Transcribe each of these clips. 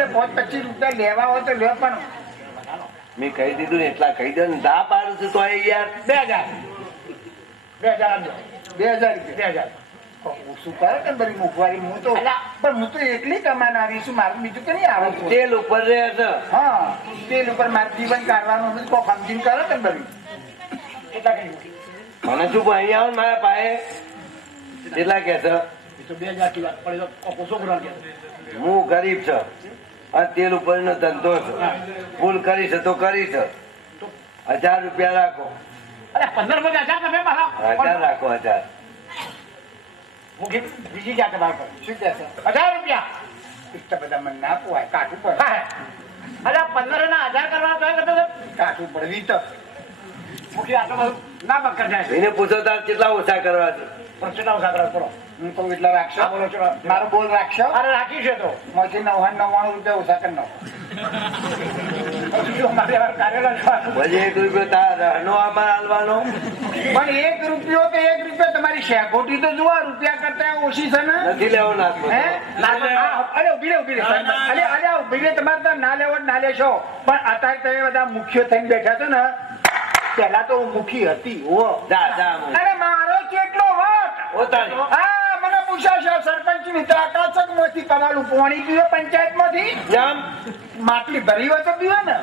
એટલે 5-25 રૂપિયા લેવા હોય તો લે પણ મેં કહી દીધું ને એટલા કહી દે ને દા પાડું છું તો યાર 2000 શું કરે કે બધી મોંઘવારી હું તો પણ હું તો એકલી કમાનારી છું મારું બીજું કઈ આવે તેલ ઉપર રહે છે હા તેલ ઉપર મારું જીવન કાઢવાનું કોઈ સમજીને કરે કે બધી એટલા કઈ મને શું અહીંયા આવો ને મારા પાસે કેટલા કે છે 2000 ની વાત પડે તો છોકરા હું ગરીબ છું અને તેલ ઉપર નો ધંધો છે ભૂલ કરી છે તો કરી છે 1000 રૂપિયા રાખો. અરે 15 માં 1000 તમે 1000 રાખો 1000. બીજી ક્યાં તમારે શું કે છે 1000 રૂપિયા એટલા બધા મને ના પોવાય કાઢવું પડે. અરે 15 ના 1000 કરવા તો કાઢવું પડે તો મુખી આટલો બધું ના બકર જાય. એને પૂછો તાર કેટલા ઓછા કરવા છે કેટલા ઓછા કરવા પડો હું તો એટલા રાખશો બોલો છો મારો બોલ રાખશો. અરે રાખી છે તો મોથી 99 રૂપિયા ઓછા કરી નાખો. પછી 1 રૂપિયો તાર રહેનો આમાં હાલવાનો પણ 1 રૂપિયો કે 1 રૂપિયો તમારી શેકોટી તો જુઓ રૂપિયા કરતા ઓછી છે ને નથી લેવો નાખો. અરે ઉભી રે અરે ઉભી રે તમારે તો ના લેવો ના લેશો પણ અત્યારે તમે બધા મુખ્ય થઈને બેઠા છો ને પેલા તો હું મુખી હતી અરે મારો કેટલો વોટ હા મને પૂછાશો સરપંચ ની આકાશક માંથી કમાલું પાણી પીવે પંચાયત માંથી માટલી ભરી હોય તો પીવે ને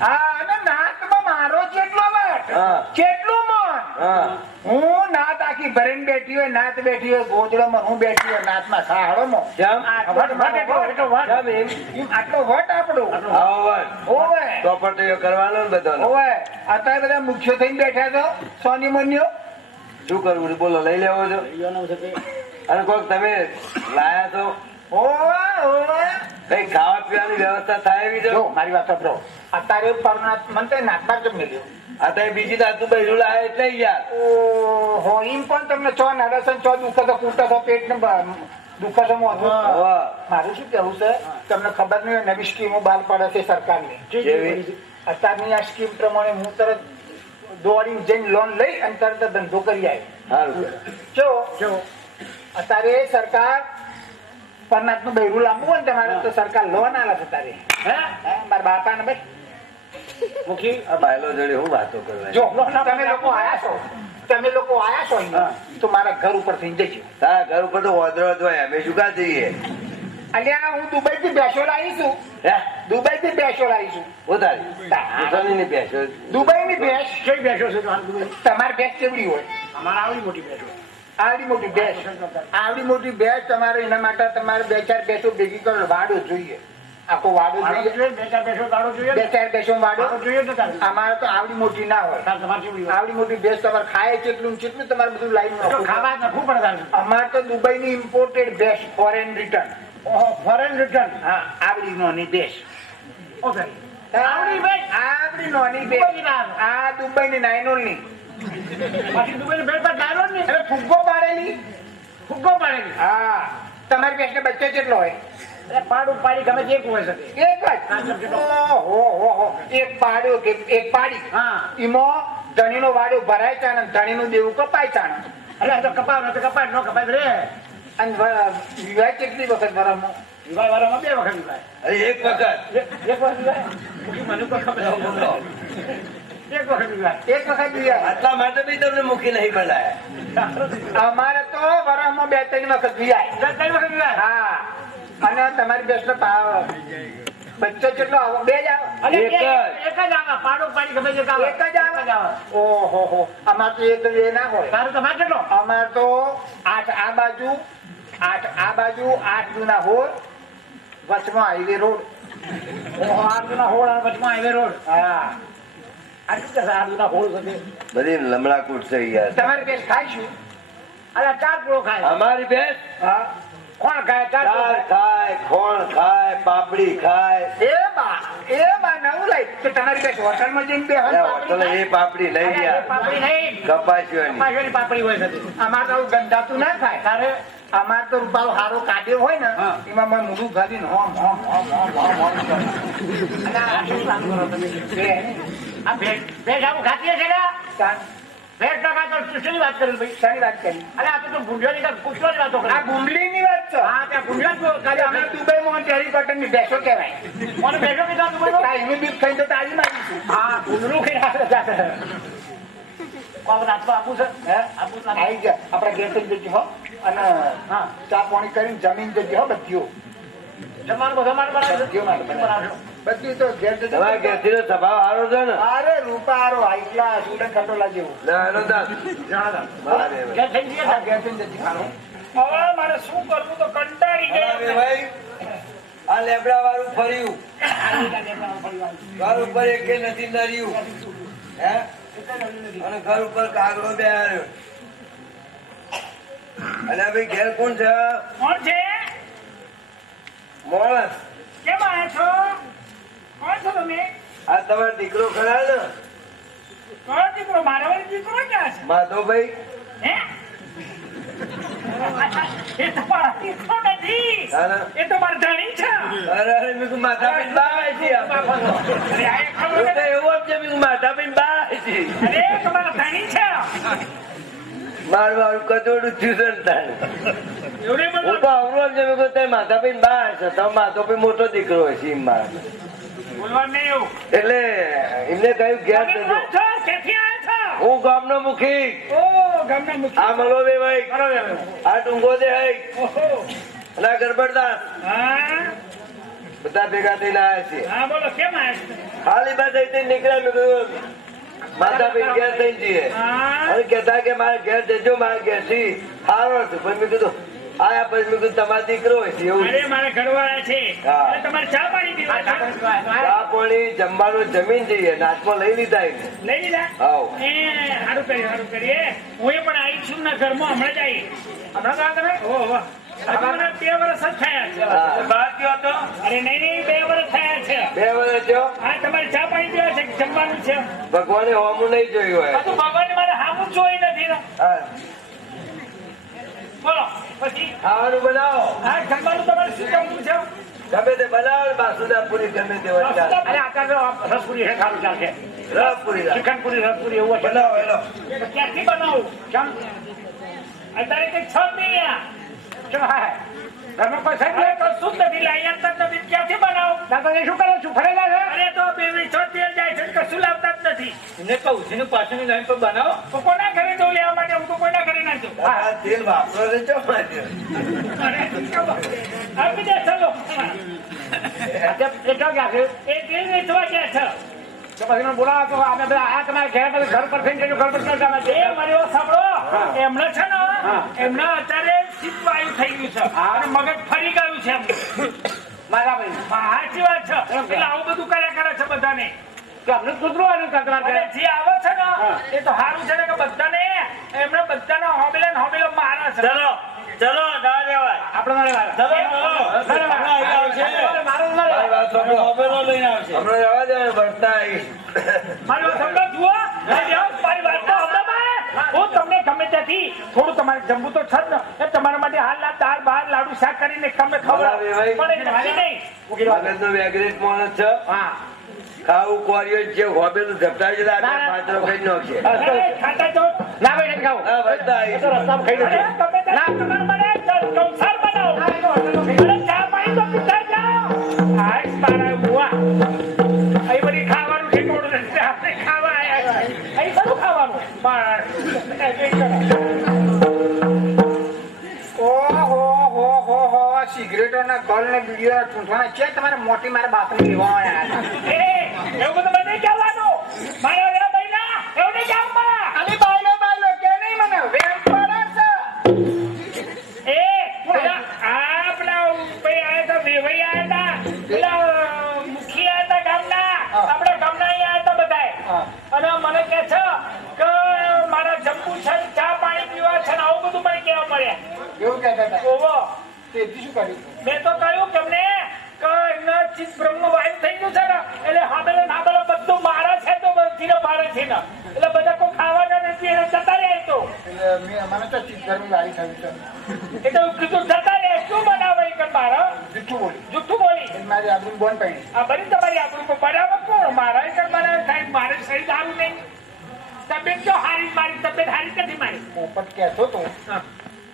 હા અને નાકમાં મારો કેટલો વોટ કેટલું મન હું નાત આખી ભરીને બેઠી હોય નાત બેઠી હોય ગોદડામાં હું બેઠી હોય નાતમાં સાહડોમાં આટલો વટ આપણો કરવાનો ને બધો અત્યારે બધા મુખ્ય થઈને બેઠા છો સોની મન્યો શું કરવું બોલો લઈ લેવો છો અને કોક તમે લાયા તો કઈ ખાવા પીવાની વ્યવસ્થા થાય એવી જો મારી વાત સાંભળો અત્યારે મને તો નાકમાં કેમ મળ્યો અત્યારે બીજી દાતું બહેરું લાવે એટલે યાર ઓહો એમ પણ તમને ચો નડસન ચો દુખે તો કૂટે તો પેટ ને દુખે તો મારું શું કેવું છે તમને ખબર નહીં હોય નવી સ્કીમો બહાર પડે છે સરકારની અત્યારની આ સ્કીમ પ્રમાણે હું તરત દોડીને જઈને લોન લઈ અને તરત ધંધો કરી આવી જો અત્યારે સરકાર પરનાથ નું બહેરું લાંબુ હોય ને તમારે તો સરકાર લોન આલે છે તારે મારા બાપા ને ભાઈ મુખી આ બાયલો જોડે હું વાતો કરવા જો તમે લોકો આયા છો તો મારા ઘર ઉપર થઈને જજો તારા ઘર ઉપર તો ઓદરો જ હોય અમે શું કા જઈએ અલ્યા હું દુબઈ થી બેસો લાવી છું દુબઈ થી બેસો લાવી છું દુબઈ ની ભેંસ કઈ બેસો છે તમારી ભેંસ કેવડી હોય અમારે આવડી મોટી ભેંસ આવડી મોટી ભેંસ તમારે એના માટે તમારે 2-4 ભેંસો ભેગી કરો વાડો જોઈએ આખો વાડો જોઈએ 2-4 ભેંસો વાડો જોઈએ અમારે તો આવડી મોટી ના હોય આવડી મોટી ભેંસ તમારે ખાય કેટલું તમારે બધું લાઈન ખાવા નખું પડે અમારે તો દુબઈ ની ઇમ્પોર્ટેડ ભેંસ ફોરેન રિટર્ન હા આવડી નોની ભેંસ આવડી નોની ભેંસ આ દુબઈ ની નાયનોલ ની ફુગ્ગો પાડેલી હા તમારી ભેંસ ને બચ્ચો કેટલો હોય પાડું પાડી ગમે એક હોય શકે એક પાડ્યો કે એક પાડી એમાં ધણી નો વાડો ભરાય છે અને ધણી નું દેવું કપાય છે એટલે તો કપાય તો કપાય ન કપાય રે અને વિવાહ કેટલી વખત ભરામાં વિવાહ વાળામાં 2 વખત વિવાહ એક વખત મને તો ખબર એક વખત આટલા માટે બી તમને મૂકી નહીં બનાયા અમારે તો વરસમાં 2-3 વખત વિવાહ હા અને તમારી બેસ બચ્ચો કેટલો આવો 2 જ આવે એક જ આવે પાડો પાડી ગમે છે એક જ આવે ઓહો અમાર તો એક એ ના હોય તારું તમારે કેટલો અમાર તો 8 આ બાજુ 8 દુના હોળ વચમાં હાઈવે રોડ 8 દુના હોળ અને વચમાં હાઈવે રોડ હા બધી લમડા કૂટ છે યાર તમારી ભેંસ ખાઈશું અરે 4 કિલો ખાય અમારી ભેંસ કોણ ખાય 4 ખાય ખોણ ખાય પાપડી ખાય એ બા નવું લઈ કે તમારી ભેંસ હોટલમાં જઈને બે એ પાપડી લઈ ગયા પાપડી નહીં કપાસવાની પાપડી હોય છે અમારે તો ગંધાતું ના થાય તારે અમારે તો રૂપાળો હારો કાઢ્યો હોય ને એમાં મને મોઢું ગાડીને હોમ ભેંસ આવું ખાતી છે ને એક ટકા તો કૃષ્ણની વાત કરી ભાઈ. શાની વાત કરી? અરે આ તો ગુંડિયાની કૃષ્ણની વાતો કરી. આ ગુંડલીની વાત છે. હા ત્યાં ગુંડિયા કાલે અમે અમે દુબઈમાં ટેલિકોટનની ભેંસો કહેવાય. મને બેઠો કીધા તું બોલો. આ એનું બીક ખાઈને તો તાજી મારીશું. હા ગુંડલું ખાઈ કોક રાતમાં આપું છે હે? આપું છે. આવી જા આપણા ઘેર થઈ જજો હો. અને હા ચા પાણી કરીને જમીન જજો હો બધીઓ. જમવાનું બધા મારે બનાવે છે. બધીઓ માટે બનાવજો. બધી તો ઘેર જજો. તમારા ઘેરથી સ્વભાવ સારો છે ને? અરે રૂપા હારો આઈટલા સુડન ખટોલા જેવું. ના, એનો દાસ. બરાબર. ઘેર થઈ જઈએ હા, ઘેર થઈને જજો ખાવાનું. હવે મારે શું કરવું તો કંટાળી બરાબર, ગયો. ભાઈ. આ લેબડા વાળું ફર્યું ઘર ઉપર એકે નથી નર્યું હે અને ઘર ઉપર કાગડો બેહાર્યો અને ભાઈ ઘેર કોણ છે? કોણ છે? માણસ. કેમ આવ્યા છો? કોણ છો તમે? આ તમારો દીકરો ખરા ને? કોણ દીકરો? મારા વાળી દીકરો ક્યાં છે? માધવભાઈ. હે? એ તો મારા દીકરો નથી. હા ને? એ તો મારા ધણી છે. અરે અરે મેં કીધું માથાભાઈ બા છે અરે આ એક ખબર તો નથી. એવું જ છે મેં કીધું માથાભાઈ બા છે અરે તમારા ધણી છે. મારું મારું કચોડું થયું છે ને તારે. એવું નહીં હું બોલવાનું. તો અવરો જ મેં કીધું તારે માથાભાઈ બા છે તો માધવભાઈ મોટો દીકરો હોય છે એમ મારા. બોલવાનું નહીં એવું. એટલે એમને કહ્યું ઘેર તમે જજો. કોણ છો? ક્યાંથી આવ્યા છો? હું ગામનો મુખી. ઓ ગામના મુખી. આ મલોબે ભાઈ. બરોબર. આ ટુંગો દે ભાઈ. ઓહો. અને આ ગરબડદાસ હા બધા ભેગા થઈને આવ્યા છે. હા બોલો કેમ આવ્યા છો? ખાલી બસ અહીંથી નીકળ્યા મેં કીધું માતાભાઈ ઘેર થઈને જઈએ હા અને કહેતા કે મારે ઘેર જજો મારા ઘેરથી સારો છું પણ મેં કીધું આયા પછી મેં કીધું તમારો દીકરો હોય છે એવું અરે મારા ઘરવાળા છે. હા. અરે તમારે ચા પાણી પીવા છે? ચા પાણી જમવાનું જમીન જઈએ નાચમાં લઈ લીધા એને. લઈ લીધા? હાઉ. એ સારું કરીએ સારું કરીએ. હું એ પણ આવી છું ને ઘરમાં હમણાં જ આવી. હમણાં તો આ તમે? ઓહો. હજુ મને 2 વર્ષ જ થયા છે. હા. બહાર ગયો હતો? અરે નહીં નહીં 2 વર્ષ થયા છે. 2 વર્ષ થયો હા તમારે ચા પાણી પીવા છે કે જમવાનું છે? ભગવાને હોમું નહીં જોયું હોય. આ તો ભગવાને મારે હામું જોઈ નથી ને. હા. બોલો પછી ખાવાનું બનાવો હા જમવાનું તમારે શું જમવું છે? ગમે તે બનાવો બાસુદા પૂરી ગમે તે હોય ચાલે. અરે અત્યારે તો રસપુરી છે સારું ચાલશે. રસ પૂરી રાખો. ચિકન પૂરી રસપુરી એવું હશે. બનાવો એનો. તો ક્યાંથી બનાવું? કેમ? અત્યારે કંઈક છ મિનિયા. શું હા? ઘરમાં કોઈ સાહેબ કશું જ નથી લાવ્યા નથી. ક્યાંથી બનાવું? દાદા એ શું કરો છું? ફરેલા છે? અરે તો બે તેલ જાય છે કશું લાવતા જ નથી. એમને કહું છું ને પાછળની લાઈન પર બનાવો. તો કોના ઘરે જવું લેવા માટે? હું તો કોઈના ઘરે ના જઉં. આ તેલ વાપરો ને ચો માર્યો. અરે, આપી દે ચલો. એ તો ક્યાં છે? એ તેલ વેચવા ગયા છે. તો પછી મને બોલાવો તો આપણે બધા આયા તમારા ઘેર પછી ઘર પર થઈને ઘર પર ક્યાં જવાના છે? એ મારી વાત સાંભળો. એમને છે ને એમને અત્યારે શીતવાયુ થઈ ગયું છે અને મગજ ફરી ગયું છે એમનું. મારા ભાઈ સાચી વાત છે. એટલે આવું બધું કર્યા કરે છે બધાને. તો અમને સુધરવાનું કરતા અરે જે આવે છે ને એ તો સારું છે ને કે બધાને એમને બધાને હોબેલે ને હોબેલે મારે છે. ચલો ચલો ના લેવાય. આપણે મારે ચલો ચલો હમણાં આવી આવશે. મારી વાત સાંભળો. મોબાઈલો લઈને આવશે. હમણાં રહેવા દે ભરતા આવીશ. મારી વાત સમજો જુઓ. મારી વાત તો હમણાં મારે. હું તમને ગમે ત્યાંથી થોડું તમારે જમવું તો છે જ ને એ તમારા માટે હાલ દાળ બહાર લાડુ શાક કરીને તમને ખવડાવે પણ એ નથી નહીં. મગજનો વેગરેટ માણસ છે. હા ખાવું કોરિયો છે હોબેલું ઝપટાવી જતા આપણે પાત્રો ખાઈ નાખીએ. અરે, ખાતા તો ના ભાઈ નથી ખાવું હા ભરતા એ તો આવીશ. રસ્તામાં ખાઈ અરે, લેજો. ગમે ત્યાં તમારા માટે કંસાર બનાવો. અરે, ચા પાણી તો પીતા જાઓ. હાય, તારા બુઆ. અહીં બધી ખાવાનું શીખવાડું નથી. આપણે ખાવા આયા છીએ. અહીં બધું ખાવાનું. ઓહો સિગરેટો ના ગોલ ને બીડીઓ ઠૂંઠવાના છે તમારે મોટી મારે બાથરૂમ લેવા આવ્યા હતા. એવું બધું મને કહેવાનું. મારા ઓલા બૈરા, એવું નહીં કહેવું મારા. અને બાયલો કે નહીં મને વેમ પડે છે. એ, પેલા આપણા ભાઈ આયા હતા, વેવાઈ આયા હતા. પેલા મુખી આયા હતા ગામના. આપણા ગામના અહીં આયા હતા બધાય. અને મને કહે છે કે મારા જમવું છે ને ચા પાણી પીવા છે ને આવું બધું મને કહેવા મળ્યા. એવું કહેતા હતા. ઓહો. તેથી શું કર્યું? મેં તો કહ્યું કે એમને કે એમના ચિત્ત બ્રહ્મ વાયુ થઈ ગયું છે ને એટલે હાબેલે નાબેલે બધું મારે છે તો બધી મારે છે ને એટલે બધા કોઈ ખાવાના નથી એને જતા રહે તો એટલે મને તો ચીજઘરની વારી થયું છે. એટલે કીધું જતા રહે શું બનાવે કે મારે જુઠ્ઠું બોલી જુઠ્ઠું બોલી એટલે મારી આબરૂ બોન પડી. આ બધી તમારી આપણું બરાબર કોણ મારા એક બનાવે સાહેબ મારે સહી દારૂ નહીં તબિયત તો હારી મારી તબિયત હારી નથી મારી પોપટ કહેતો હતો હા.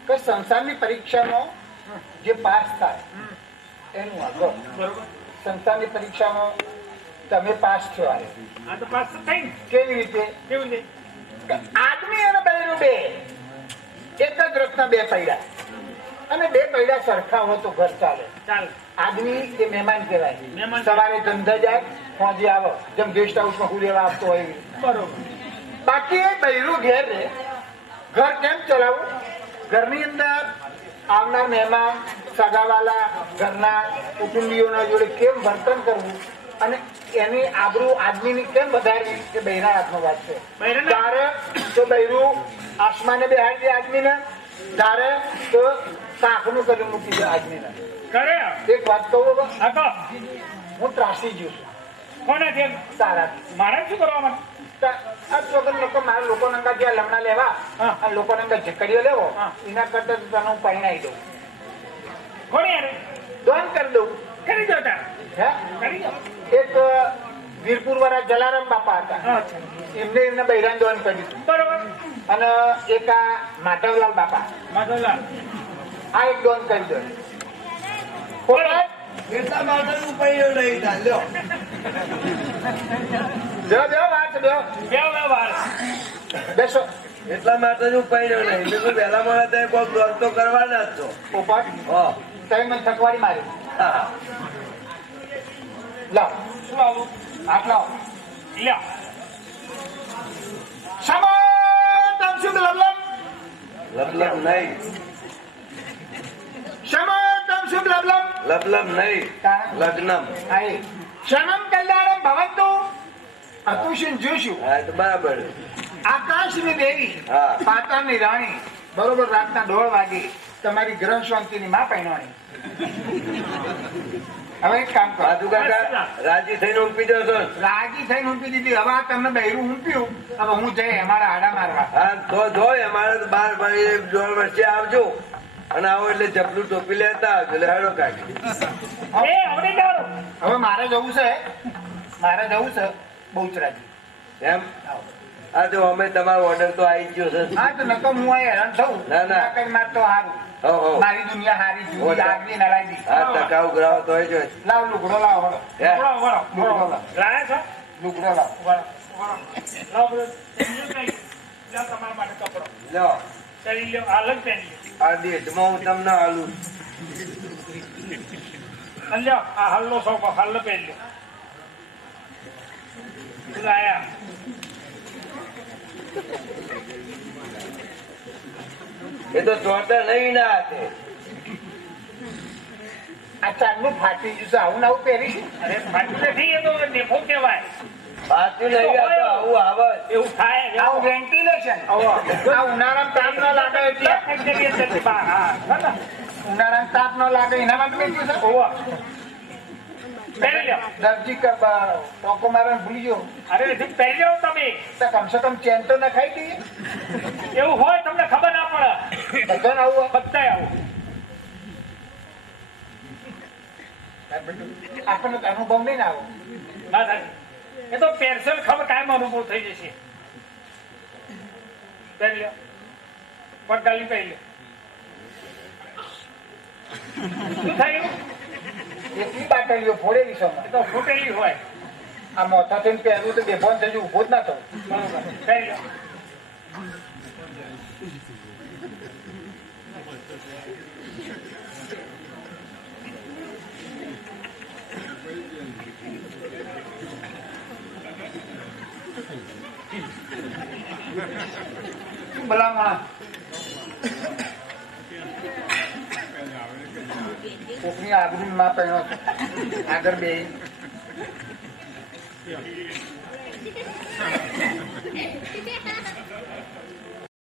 કે સંસારની પરીક્ષામાં જે પાસ થાય એનું આગળ બરોબર સંસારની પરીક્ષામાં તમે પાસ થયો આ તો પાસ થઈ ને. કેવી રીતે કેવું છે કે આદમી અને બૈરું બે એક જ રથના બે પૈડા અને બે પૈડા સરખા હોય તો ઘર ચાલે ચાલ આદમી એ મહેમાન કહેવાય મહેમાન. સવારે ધંધા જાય સાંજે આવે જેમ ગેસ્ટ હાઉસમાં હું લેવા આવતો હોય એવી. બરોબર બાકી એ બૈરું ઘેર રહે ઘર કેમ ચલાવવું ઘરની અંદર આવનાર મહેમાન સગાવાલા ઘરના કુટુંબીઓના જોડે કેમ વર્તન કરવું અને એની આબરૂ આદમીની કેમ વધારવી એ બૈરા હાથનો વાત છે બૈરાના? ત્યારે તો બૈરું આસમાને બેહાડી દે આદમીને ત્યારે તો કાખનું કરી મૂકી દે આદમીને કરે એક વાત કહું હવે, હા તો હું ત્રાસી ગયો છું કોને છે તારા મારે શું કરવા માટે આ ચોગન લોકો મારા લોકોને અંગા જ્યાં લમણા લેવા હા. આ લોકોને અંગા ઝકડીઓ લેવો હા. એના કરતા તો તને હું પરિણાઈ દઉં કોને યાર દોન કરી દઉં કરી દો તાર હે કરી દો એક વીરપુર વાળા જલારામ બાપા હતા અચ્છા એમને બૈરાન દોન કરી દીધું બરોબર અને એક આ માધવલાલ બાપા માધવલાલ આ એક દોન કરી દો એટલા માટેનું પૈયું નહીં થાય, લ્યો. વાત દો બે વાર બેસો એટલા માટેનું પૈયું નહીં બીજું વહેલા મળે તો કોઈ દોડ તો કરવાના જ છો. પોપટ હા. તમે મને થકવાડી મારી હા. લાવ શું આવું હાથ લાવ લ્યો શમતમ શુભ લવલમ લબલબ નહીં, શમતમ શુભ લવલમ લબલબ નહીં, લગ્નમ. આઈ શનમ કલ્યાણમ ભવંતુ અતુષિન જોશું હા, તો બરાબર. આકાશની દેવી હા. પાતાળની રાણી બરોબર રાતના 1:30 વાગે તમારી ગ્રહ શાંતિની માં પહેરવાની હવે એક કામ કરો સાધુ કાકા રાજી થઈને ઊંઘી દો છો ને? રાજી થઈને ઊંઘી દીધી હવે આ તમને બૈરું ઊંઘ્યું હવે હું જઈ અમારા આડા મારવા હા, તો જોય અમારે તો 12 વર્ષે આવજો અને આવો એટલે જપલું ટોપી લેતા આવજો. એટલે હેડો કાઢી એ આવડે જાઓ હવે મારે જવું છે બહુચરાજી એમ. હા, તો અમે તમારો ઓર્ડર તો આવી ગયો છે. હા તો નકો હું અહીં હેરાન થવું ના, ના. કઈ માર તો હારું હો, હો. મારી દુનિયા હારી જુદી આગની નડાઈ હા, ટકાઉ ગ્રાહક તો હોય જ. લાવ લુગડો લાવ હળો હે? વળો લુગડો લાવ લાયા છો લુગડો લાવ વળો લાવ બધું લ્યો તમારા માટે કપડો લ્યો, પહેરી લ્યો આ અલગ પહેરી આ દેશમાં હું તમને હાલું. લ્યો લ્યો આ હલ્લો સોફો હલ્લો પહેરી લ્યો લાયા એ તો ચોટર નહીં ના હાથે. આ ચાંદનું ફાટી ગયું છે આવું ને આવું પહેરીશું અરે ફાટું નથી એ તો દેખો કહેવાય પાછું નહીં આ તો આવું આવે જ. એવું થાય આવું વેન્ટિલેશન આ ઉનાળામાં તાપ ન લાગે એટલે ઉનાળામાં તાપ ન લાગે એના માટે બેઠું છે પહેરી લ્યો દરજી ટોકો મારવાનું ભૂલી ગયો અરે હજી પહેરી લ્યો તમે તો કમસે કમ ચેન તો નખાઈ દઈએ એવું હોય તમને ખબર ના પડે બધાને આવું હોય. બધાય આવું આપણને તો અનુભવ નહીં ને આવો ના થાય એ તો પેન્સિલ ખબર કાયમ અનુભવ થઈ જશે પહેરી લ્યો પગડાલી પહેરી લ્યો શું થયું એટલી બાટલીઓ ફોડેલી છે એ તો ફૂટેલી હોય આ મોથા થઈને પહેરવું તો બેભાન થઈ જવું ઉભો જ ના થવું બરોબર પહેરી લ્યો શું ભલામણ કોકની આબરૂ માં પહેર્યો છે. આગળ બે